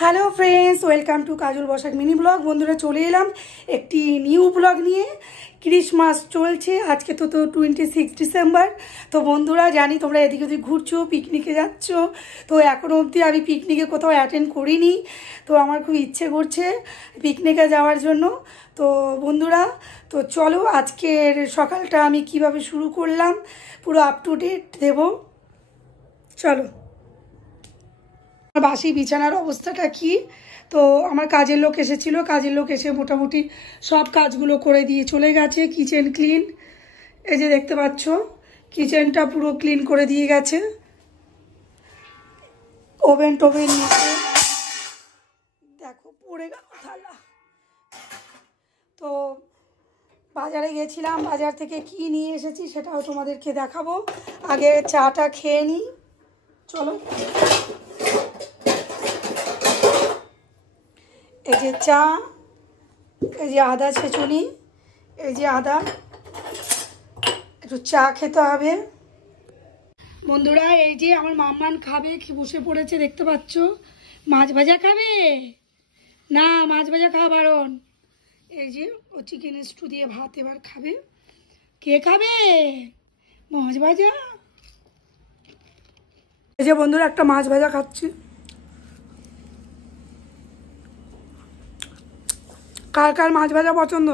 Hello friends, welcome to Kajal Basak mini blog. বন্ধুরা চলে এলাম একটি নিউ ব্লগ নিয়ে। ক্রিসমাস চলছে, আজকে তো 26 ডিসেম্বর। তো বন্ধুরা জানি তোমরা এদিক ওদিক ঘুরছো, পিকনিকে যাচ্ছ। তো এখনও অবধি আমি পিকনিকে কোথাও অ্যাটেন্ড করিনি। তো আমার খুব ইচ্ছে করছে পিকনিকে যাওয়ার জন্য। তো বন্ধুরা তো চলো আজকের সকালটা আমি কিভাবে শুরু করলাম পুরো আপ টু ডেট দেবো। চলো। বাসি বিছানার অবস্থাটা কি, তো আমার কাজের লোক এসেছিলো, কাজের লোক এসে মোটামুটি সব কাজগুলো করে দিয়ে চলে গেছে। কিচেন ক্লিন, এই যে দেখতে পাচ্ছ কিচেনটা পুরো ক্লিন করে দিয়ে গেছে। ওভেন টোভেন নিচে দেখো পড়ে গেল থালা। তো বাজারে গেছিলাম, বাজার থেকে কি নিয়ে এসেছি সেটাও তোমাদেরকে দেখাবো। আগে চাটা খেয়ে নিই, চলো। এই যে চা, এই যে আদা ছেঁচুনি, এই যে আদা, একটু চা খেতে হবে। বন্ধুরা এই যে আমার মাম্মান খাবে, কি বসে পড়েছে দেখতে পাচ্ছ। মাছ ভাজা খাবে না, মাছ ভাজা খাওয়া বারণ। এই যে ও চিকেন স্টু দিয়ে ভাত এবার খাবে। কে খাবে মাছ ভাজা? এই যে বন্ধুরা একটা মাছ ভাজা খাচ্ছি। কার কার মাছ ভাজা পছন্দ?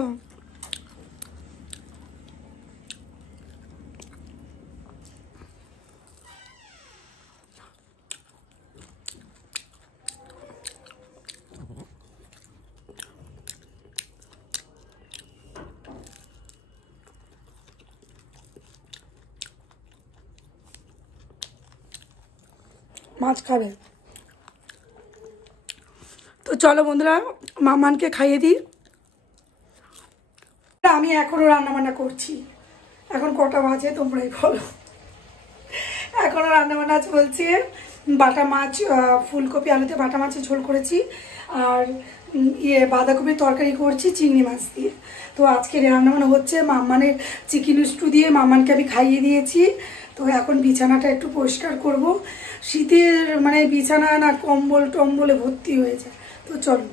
মাছ খাবে তো চলো বন্ধুরা মামানকে খাইয়ে দিই। আমি এখনও রান্নাবান্না করছি। এখন কটা বাজে তোমরাই বলো। এখনও রান্নাবান্না চলছে। বাটা মাছ, ফুলকপি আলুতে বাটা মাছের ঝোল করেছি, আর বাঁধাকপির তরকারি করছি চিংড়ি মাছ দিয়ে। তো আজকে রান্নাবান্না হচ্ছে মাম্মানের চিকেন স্টু দিয়ে। মাম্মানকে আমি খাইয়ে দিয়েছি। তো এখন বিছানাটা একটু পরিষ্কার করব। শীতের মানে বিছানা না কম্বল টম্বলে ভর্তি হয়ে যায়। তো চলো,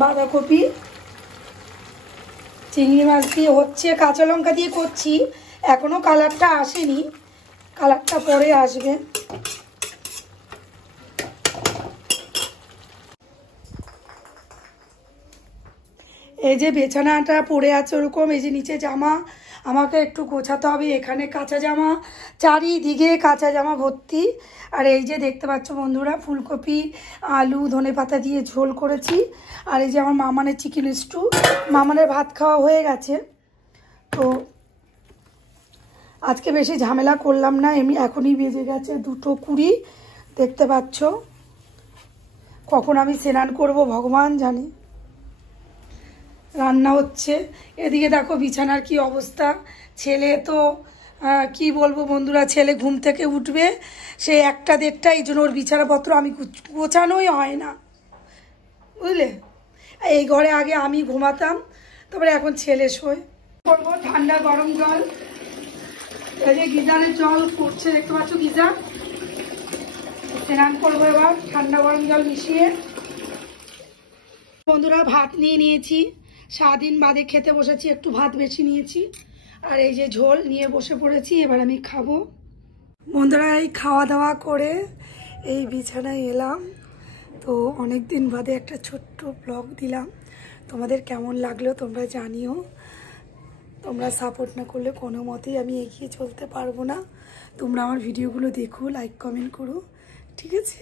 বাঁধাকপি চিংড়ি মাছ দিয়ে হচ্ছে, কাঁচা লঙ্কা দিয়ে করছি। এখনও কালারটা আসেনি, কালারটা পরে আসবে। এই যে বিছানাটা পড়ে আছে ওরকম, এই যে নিচে জামা আমাকে একটু গোছাতে হবে। এখানে কাঁচা জামা, চারিদিকে কাঁচা জামা ভর্তি। আর এই যে দেখতে পাচ্ছ বন্ধুরা ফুলকপি আলু ধনেপাতা দিয়ে ঝোল করেছি। আর এই যে আমার মামানের চিকেন স্টু। মামানের ভাত খাওয়া হয়ে গেছে। তো আজকে বেশি ঝামেলা করলাম না, এমনি এখনই বেজে গেছে 2:20। দেখতে পাচ্ছ কখন আমি স্নান করব ভগবান জানে। রান্না হচ্ছে, এদিকে দেখো বিছানার কি অবস্থা। ছেলে তো কি বলবো বন্ধুরা, ছেলে ঘুম থেকে উঠবে সে 1টা-1:30, এই জন্য ওর বিছানাপত্র আমি গোছানোই হয় না, বুঝলে। এই ঘরে আগে আমি ঘুমাতাম, তারপরে এখন ছেলে শোয়। করবো ঠান্ডা গরম জল, এই যে গিজারের জল পড়ছে দেখতে পাচ্ছ, গিজার। স্নান করবো এবার ঠান্ডা গরম জল মিশিয়ে। বন্ধুরা ভাত নিয়ে নিয়েছি, সারাদিন বাদে খেতে বসেছি, একটু ভাত বেশি নিয়েছি। আর এই যে ঝোল নিয়ে বসে পড়েছি, এবার আমি খাবো। বন্ধুরা এই খাওয়া দাওয়া করে এই বিছানায় এলাম। তো অনেক দিন বাদে একটা ছোট্ট ব্লগ দিলাম। তোমাদের কেমন লাগলো তোমরা জানিও। তোমরা সাপোর্ট না করলে কোনো মতেই আমি এগিয়ে চলতে পারবো না। তোমরা আমার ভিডিওগুলো দেখো, লাইক কমেন্ট করো, ঠিক আছে।